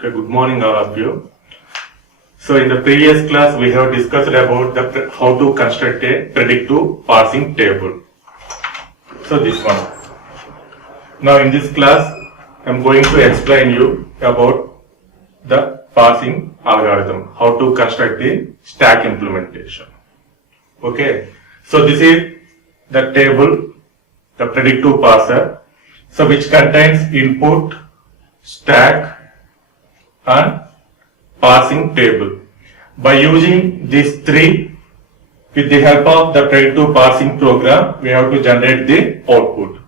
Okay, good morning all of you. So in the previous class we have discussed about how to construct a predictive parsing table. So this one. Now in this class I am going to explain you about the parsing algorithm, how to construct the stack implementation. Okay, so this is the table, the predictive parser, so which contains input, stack and parsing table. By using these three, with the help of the predictive parsing program, we have to generate the output.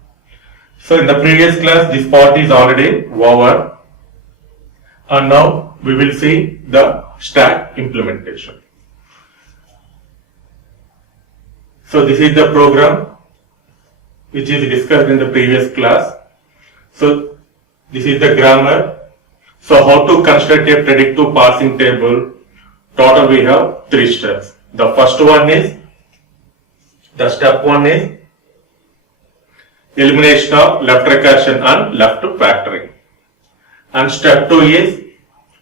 So in the previous class, this part is already over, and now we will see the stack implementation. So this is the program which is discussed in the previous class. So this is the grammar. So how to construct a predictive parsing table? Total we have 3 steps. The first one is, the step 1 is elimination of left recursion and left factoring. And step 2 is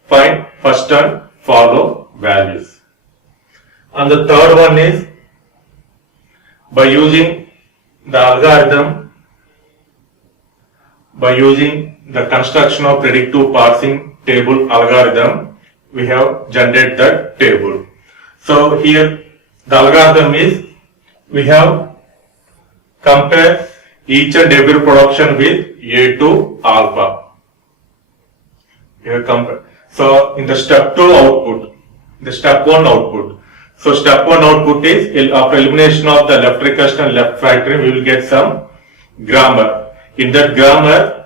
find first and follow values. And the third one is, by using the algorithm, by using the construction of predictive parsing table algorithm, we have generated the table. So here the algorithm is, we have compare each and every production with A to alpha. We have compare. So in the step 2 output, the step 1 output. So step 1 output is, after elimination of the left recursion and left factoring, we will get some grammar. In that grammar,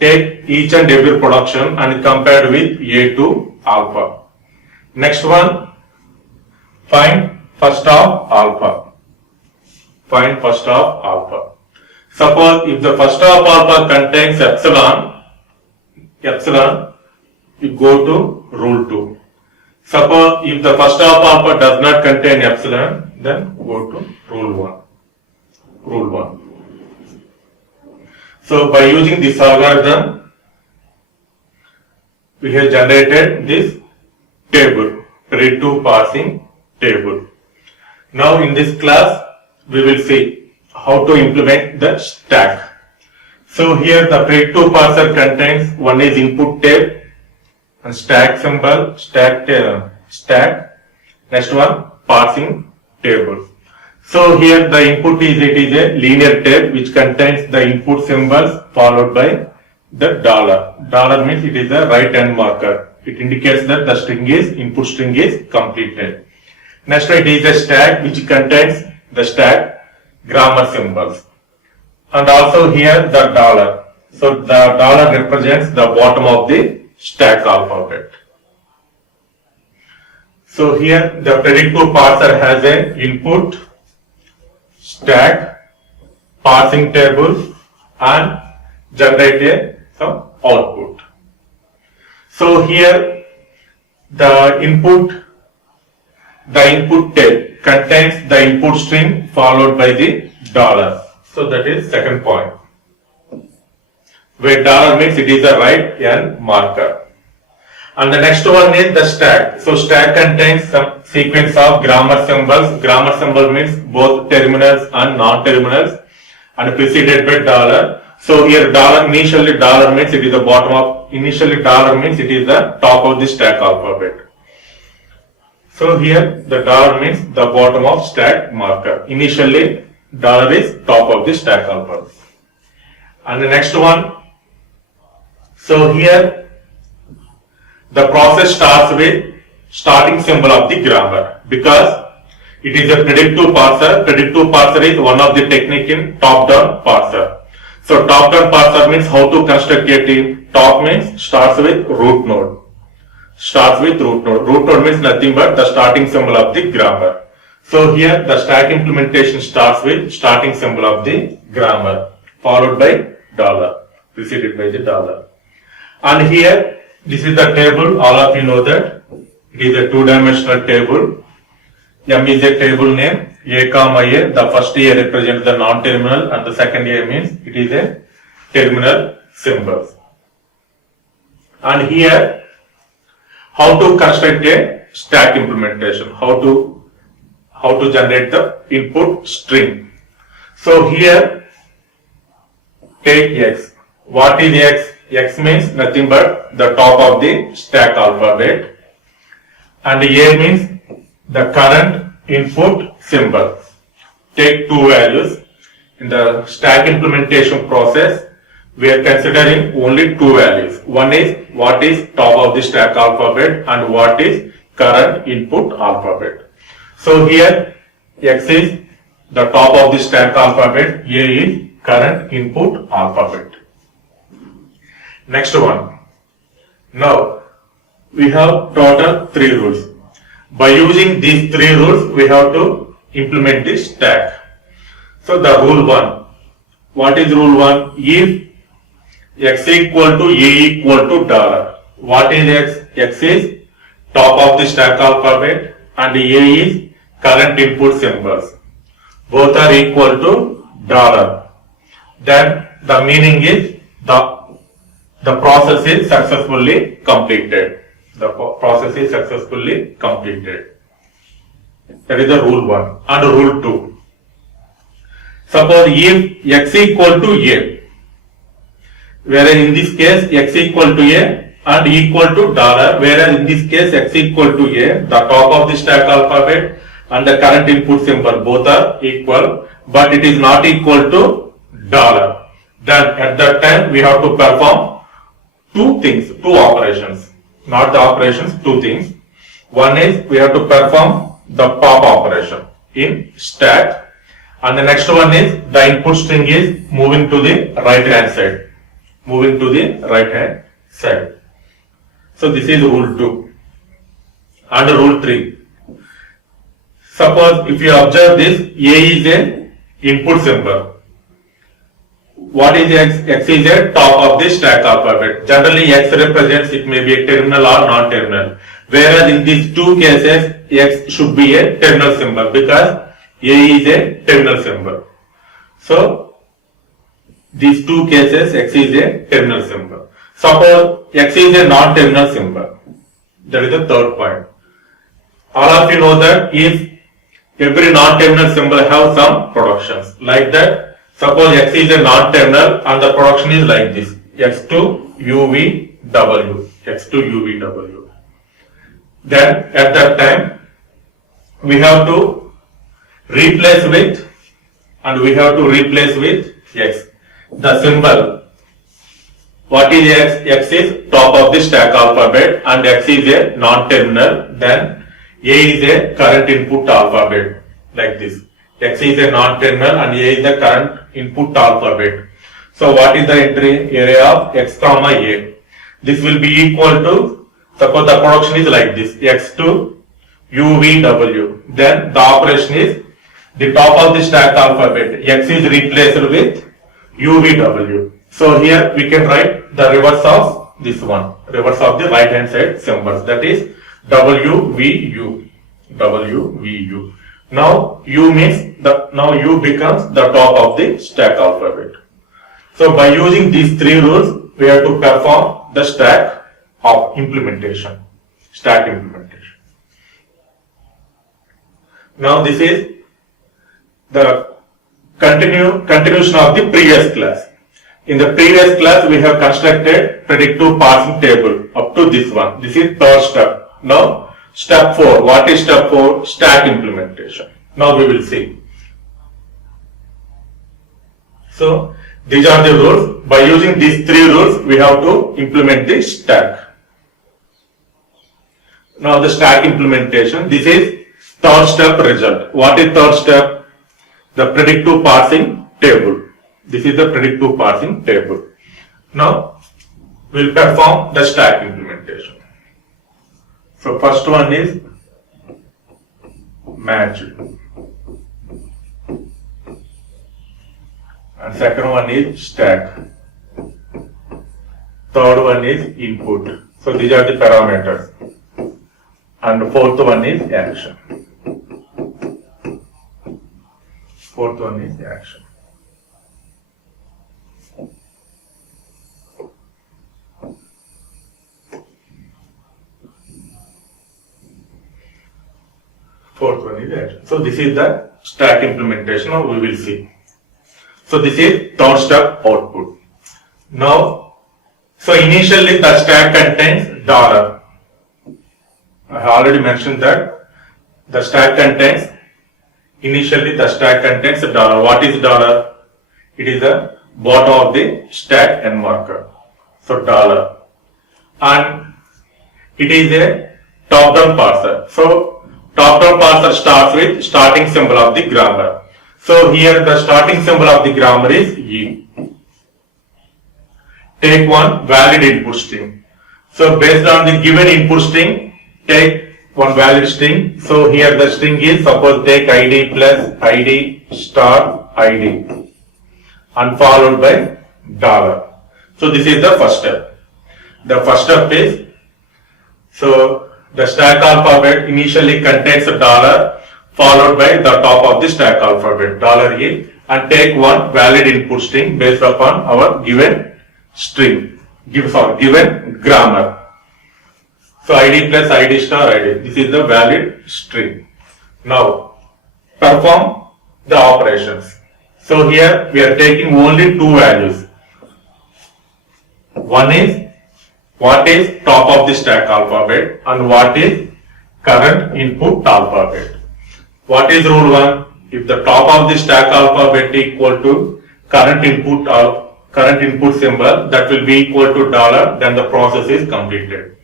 take each and every production and compare with A to alpha. Next one, find first of alpha. Find first of alpha. Suppose if the first of alpha contains epsilon, you go to rule 2. Suppose if the first of alpha does not contain epsilon, then go to rule 1. So by using this algorithm, we have generated this table, predictive parsing table. Now in this class, we will see how to implement the stack. So here the predictive parser contains, one is input tab and stack symbol, stack. Next one, parsing table. So here the input is, it is a linear tab which contains the input symbols followed by the dollar. Dollar means it is a right hand marker. It indicates that the string is, input string is completed. Next it is a stack which contains the stack grammar symbols. And also here the dollar. So the dollar represents the bottom of the stack alphabet. So here the predictive parser has an input, stack, parsing table and generate some output. So here the input tab contains the input string followed by the dollar. So that is second point, where dollar means it is a right hand marker. And the next one is the stack. So stack contains some sequence of grammar symbols. Grammar symbol means both terminals and non-terminals and preceded by dollar. So here initially dollar means it is the bottom of, initially dollar means it is the top of the stack alphabet. So here the dollar means the bottom of stack marker. Initially dollar is top of the stack alphabet. And the next one, so here the process starts with starting symbol of the grammar, because it is a predictive parser. Predictive parser is one of the technique in top-down parser. So top-down parser means how to construct a tree. Top means starts with root node. Root node means nothing but the starting symbol of the grammar. So here the stack implementation starts with starting symbol of the grammar followed by dollar, preceded by the dollar. And here this is the table. All of you know that it is a two-dimensional table. M is a table name, A comma A. The first A represents the non-terminal and the second A means it is a terminal symbol. And here how to construct a stack implementation, how to generate the input string. So here take x. What is x? X means nothing but the top of the stack alphabet, and a means the current input symbol. Take two values. In the stack implementation process, we are considering only two values. One is what is top of the stack alphabet and what is current input alphabet. So here x is the top of the stack alphabet, a is current input alphabet. Next one. Now we have total 3 rules. By using these 3 rules, we have to implement this stack. So the rule 1. What is rule 1? If x equal to a equal to dollar. What is x? X is top of the stack alphabet and a is current input symbols. Both are equal to dollar. Then the meaning is the process is successfully completed. The process is successfully completed. That is the rule 1. And rule 2. Suppose if x equal to a, whereas in this case x equal to a and equal to dollar, whereas in this case x equal to a, the top of the stack alphabet and the current input symbol both are equal, but it is not equal to dollar. Then at that time we have to perform two things, two operations, not the operations, two things. One is we have to perform the pop operation in stack, and the next one is the input string is moving to the right hand side. Moving to the right hand side. So this is rule 2. And rule 3. Suppose if you observe this, a is an input symbol. What is x? X is a top of the stack alphabet. Generally x represents, it may be a terminal or non-terminal. Whereas in these two cases, x should be a terminal symbol because a is a terminal symbol. So these two cases, x is a terminal symbol. Suppose x is a non-terminal symbol. That is the third point. All of you know that if every non-terminal symbol have some productions. Like that, suppose x is a non-terminal and the production is like this. X to UVW. X to UVW. Then at that time, we have to replace with x. The symbol. What is x? X is top of the stack alphabet and x is a non-terminal. Then a is a current input alphabet. Like this. X is a non-terminal and a is the current input alphabet. So what is the entry area of x comma a? This will be equal to, suppose the production is like this, x to UVW. Then the operation is the top of the stack alphabet, x is replaced with UVW. So here we can write the reverse of this one, reverse of the right hand side symbols, that is WVU. WVU. Now U means now U becomes the top of the stack alphabet. So by using these 3 rules, we have to perform the stack of implementation. Stack implementation. Now this is the continuation of the previous class. In the previous class, we have constructed predictive parsing table up to this one. This is third step. Now, step 4. What is step 4? Stack implementation. Now we will see. So, these are the rules. By using these 3 rules, we have to implement the stack. Now, the stack implementation. This is third step result. What is third step? The predictive parsing table. This is the predictive parsing table. Now, we will perform the stack implementation. So, first one is match. And second one is stack. Third one is input. So, these are the parameters. And fourth one is action. Fourth one is action. Fourth one is action. So this is the stack implementation. Now we will see. So this is third step output. Now, so initially the stack contains dollar. I have already mentioned that the stack contains, initially the stack contains a dollar. What is dollar? It is the bottom of the stack and marker. So dollar. And it is a top-down parser. So top-down parser starts with starting symbol of the grammar. So here the starting symbol of the grammar is E. Take one valid input string. So based on the given input string, take one valid string. So here the string is, suppose take ID plus ID star ID and followed by dollar. So this is the first step. The first step is, so the stack alphabet initially contains a dollar followed by the top of the stack alphabet, dollar E, and take one valid input string based upon our given string, given grammar. So ID plus ID star ID, this is the valid string. Now perform the operations. So here we are taking only two values. One is what is top of the stack alphabet and what is current input alphabet. What is rule 1? If the top of the stack alphabet equal to current input symbol, that will be equal to dollar, then the process is completed.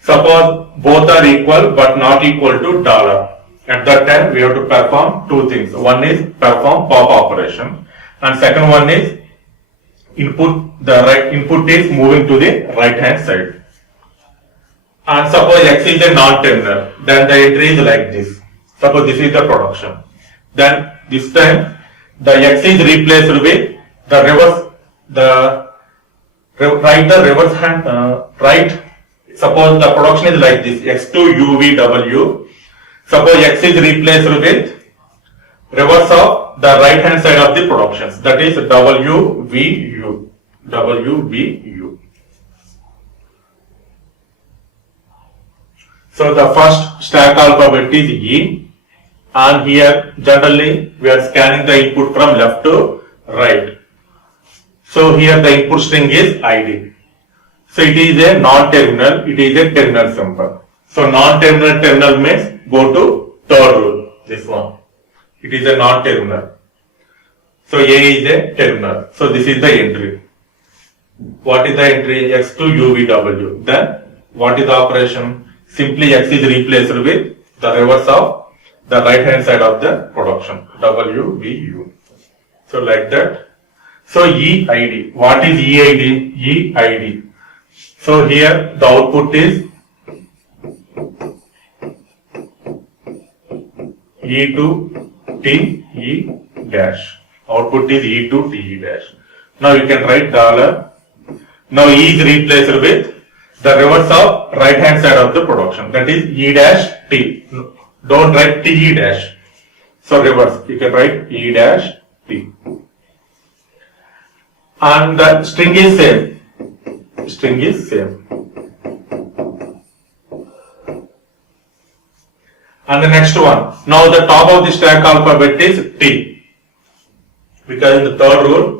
Suppose both are equal but not equal to dollar. At that time we have to perform two things. One is perform pop operation and second one is the input is moving to the right hand side. And suppose X is a non-terminal, then the entry is like this. Suppose this is the production. Then this time the X is replaced with the reverse, reverse hand, right. Suppose the production is like this, X2 UVW. Suppose X is replaced with reverse of the right hand side of the productions, that is WVU. WVU. So the first stack alphabet is E, and here generally we are scanning the input from left to right. So here the input string is ID. So it is a non-terminal, it is a terminal symbol. So non-terminal terminal means go to third rule, this one. It is a non-terminal. So A is a terminal. So this is the entry. What is the entry? X to UVW. Then what is the operation? Simply X is replaced with the reverse of the right hand side of the production, WVU. So like that. So EID. What is EID? EID. So here the output is E to T E dash. Output is E to T E dash. Now you can write dollar. Now E is replaced with the reverse of right hand side of the production, that is E dash T. Don't write T E dash. So reverse, you can write E dash T. And the string is same. String is same. And the next one. Now the top of the stack alphabet is T. Because in the third rule,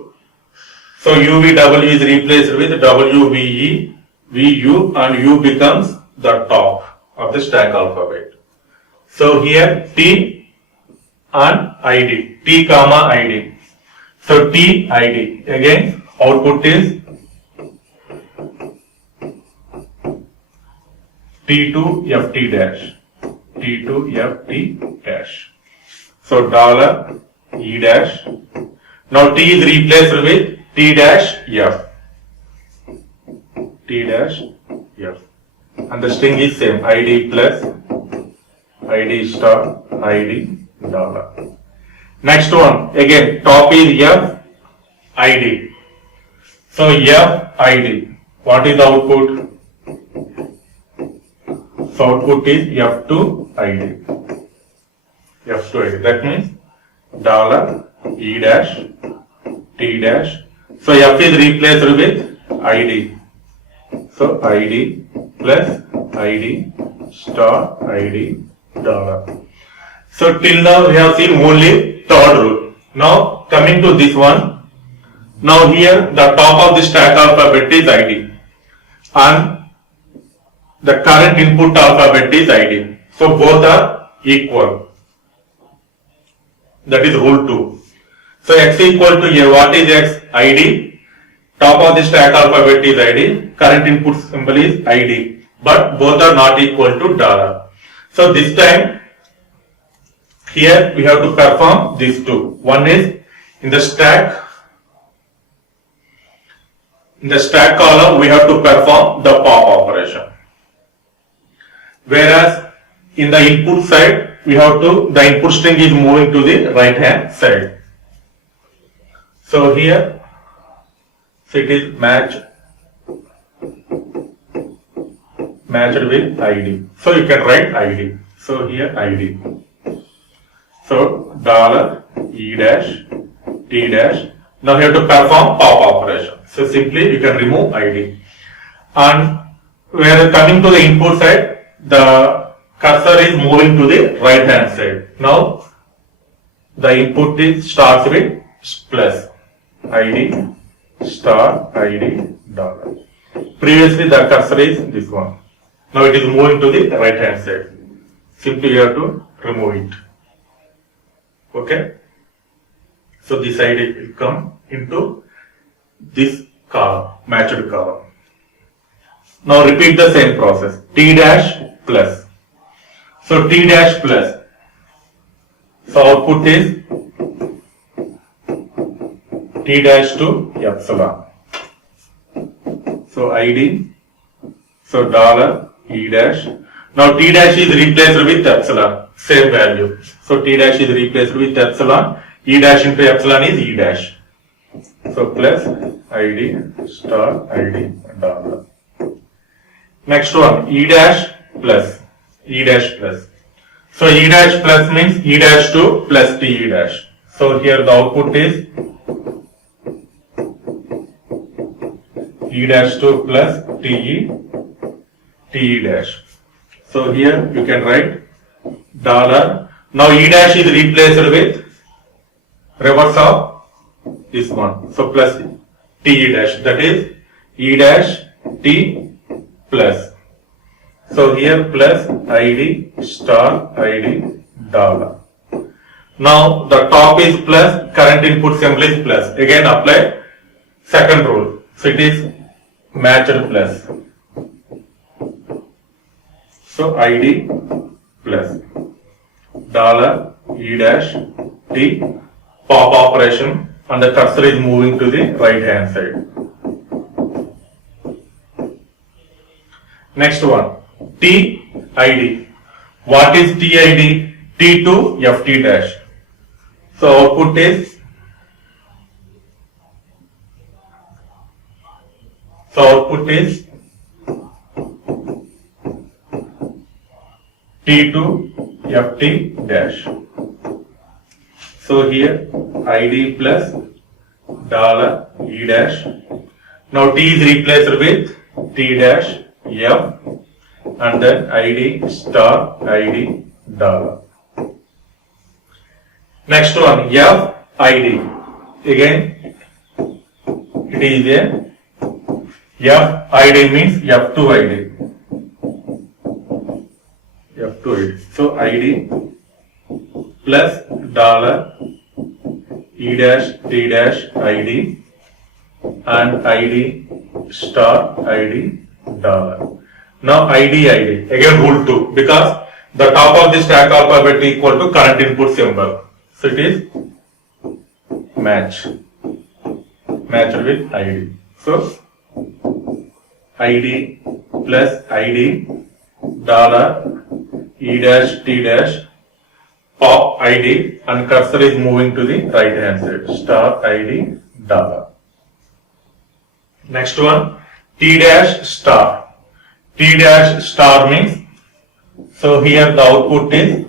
so UVW is replaced with WVE, VU, and U becomes the top of the stack alphabet. So here T and ID, T comma ID. So T ID, again output is T to FT dash, T to FT dash. So dollar E dash. Now T is replaced with T dash F, T dash F, and the string is same, ID plus ID star ID dollar. Next one, again top is F ID. So F ID, what is the output? So output is F2 ID. F2 ID, that means dollar E dash T dash. So F is replaced with ID. So ID plus ID star ID dollar. So till now we have seen only third rule. Now coming to this one. Now here the top of the stack alphabet is ID and the current input alphabet is ID. So both are equal. That is rule 2. So x equal to a, what is x? ID. Top of the stack alphabet is ID. Current input symbol is ID. But both are not equal to dollar. So this time here we have to perform these two. One is in the stack column we have to perform the pop operation. Whereas in the input side the input string is moving to the right hand side. So here, so it is matched with ID. So you can write ID. So here ID. So dollar E dash T dash. Now you have to perform pop operation. So simply you can remove ID. And where coming to the input side, the cursor is moving to the right hand side. Now the input starts with plus ID star ID dollar. Previously the cursor is this one. Now it is moving to the right hand side. Simply you have to remove it. Okay. So this ID will come into this column, matched column. Now repeat the same process. T dash plus. So T dash plus. So output is T dash to epsilon. So ID. So dollar E dash. Now T dash is replaced with epsilon. Same value. So T dash is replaced with epsilon. E dash into epsilon is E dash. So plus ID star ID dollar. Next one E dash plus. E dash plus. So E dash plus means E dash to plus T E dash. So here the output is E dash to plus T E dash. So here you can write dollar. Now E dash is replaced with reverse of this one. So plus T E dash, that is E dash T plus. So here plus ID star ID dollar. Now the top is plus, current input symbol is plus. Again apply second rule. So it is matched plus. So ID plus dollar E dash T pop operation and the cursor is moving to the right hand side. Next one T ID. What is T ID? T to FT dash. So output is T to FT dash. So here ID plus dollar E dash. Now T is replaced with T dash F and then ID star ID dollar. Next one F ID. Again it is a F ID means F2 ID. F2 ID. So ID plus dollar E dash T dash ID and ID star ID dollar. Now ID again rule 2 because the top of the stack alphabet equal to current input symbol. So it is matched with ID. So ID plus ID dollar E dash T dash pop ID and cursor is moving to the right hand side star ID dollar. Next one T dash star. T dash star means, so here the output is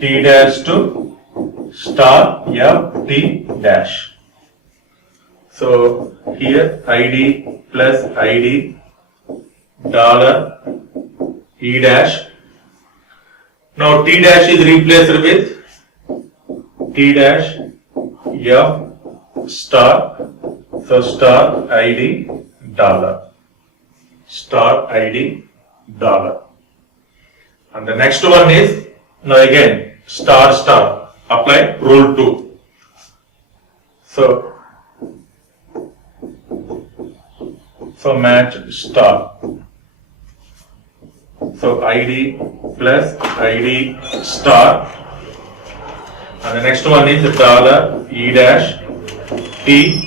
T dash to star F T dash. So here ID plus ID dollar E dash. Now T dash is replaced with T dash F star. So star ID dollar. Star ID dollar. And the next one is, now again, star star. Apply rule 2. So match star. So ID plus ID star. And the next one is dollar E dash T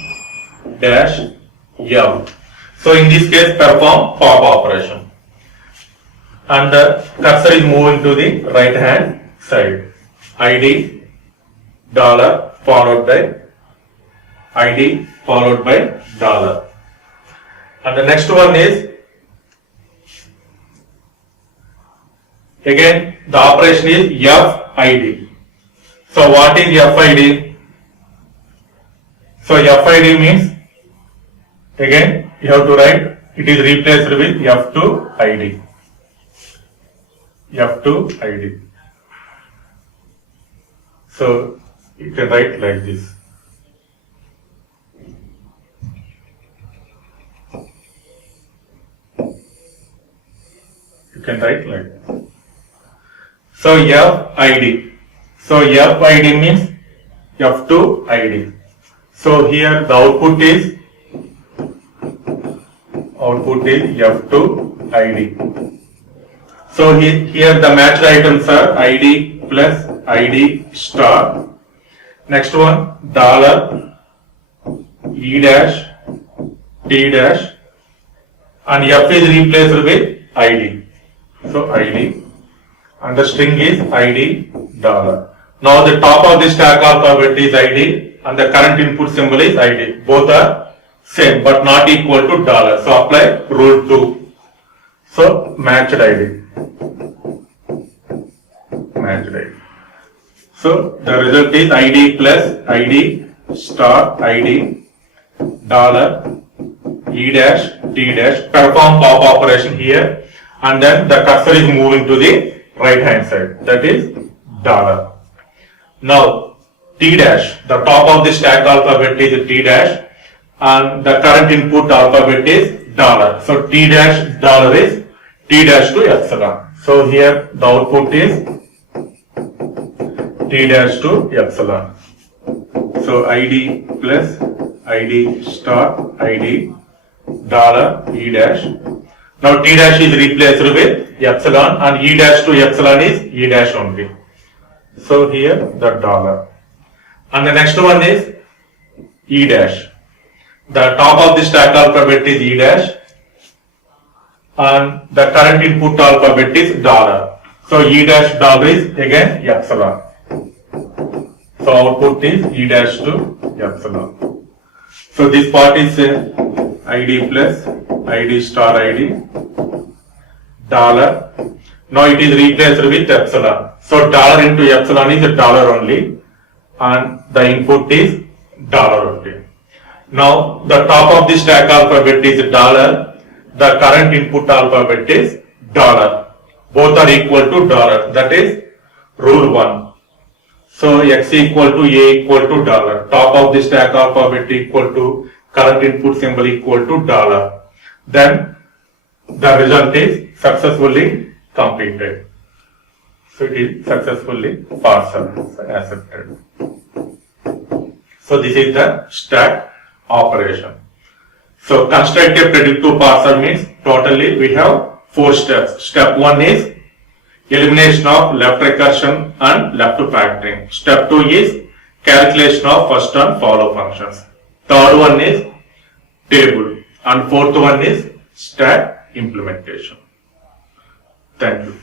dash M. So in this case, perform pop operation. And the cursor is moving to the right hand side. ID dollar followed by ID followed by dollar. And the next one is, again the operation is FID. So what is FID? So FID means, again you have to write, it is replaced with F2 ID. F2 ID. So you can write like this. You can write like that. So FID. So FID means F2 ID. So here the output is F2 ID. So here the matched items are ID plus ID star. Next one dollar E dash T dash, and F is replaced with ID. So ID, and the string is ID dollar. Now the top of the stack alphabet is ID and the current input symbol is ID. Both are same but not equal to dollar. So apply rule 2. So matched ID. Matched ID. So the result is ID plus ID star ID dollar E dash T dash. Perform pop operation here, and then the cursor is moving to the right hand side, that is dollar. Now T dash, the top of the stack alphabet is T dash and the current input alphabet is dollar. So T dash dollar is T dash to epsilon. So here the output is T dash to epsilon. So ID plus ID star ID dollar E dash. Now T dash is replaced with epsilon and E dash to epsilon is E dash only. So here the dollar. And the next one is E dash. The top of the stack alphabet is E dash and the current input alphabet is dollar. So E dash dollar is again epsilon. So output is E dash to epsilon. So this part is ID plus ID star ID dollar. Now it is replaced with epsilon. So dollar into epsilon is a dollar only and the input is dollar only. Now the top of the stack alphabet is dollar. The current input alphabet is dollar. Both are equal to dollar. That is rule 1. So X equal to A equal to dollar. Top of the stack alphabet equal to current input symbol equal to dollar. Then the result is successfully completed. So it is successfully parser accepted. So this is the stack operation. So construct a predictive parser means totally we have 4 steps. Step 1 is elimination of left recursion and left factoring. Step 2 is calculation of first and follow functions. Third one is table and fourth one is stack implementation. Thank you.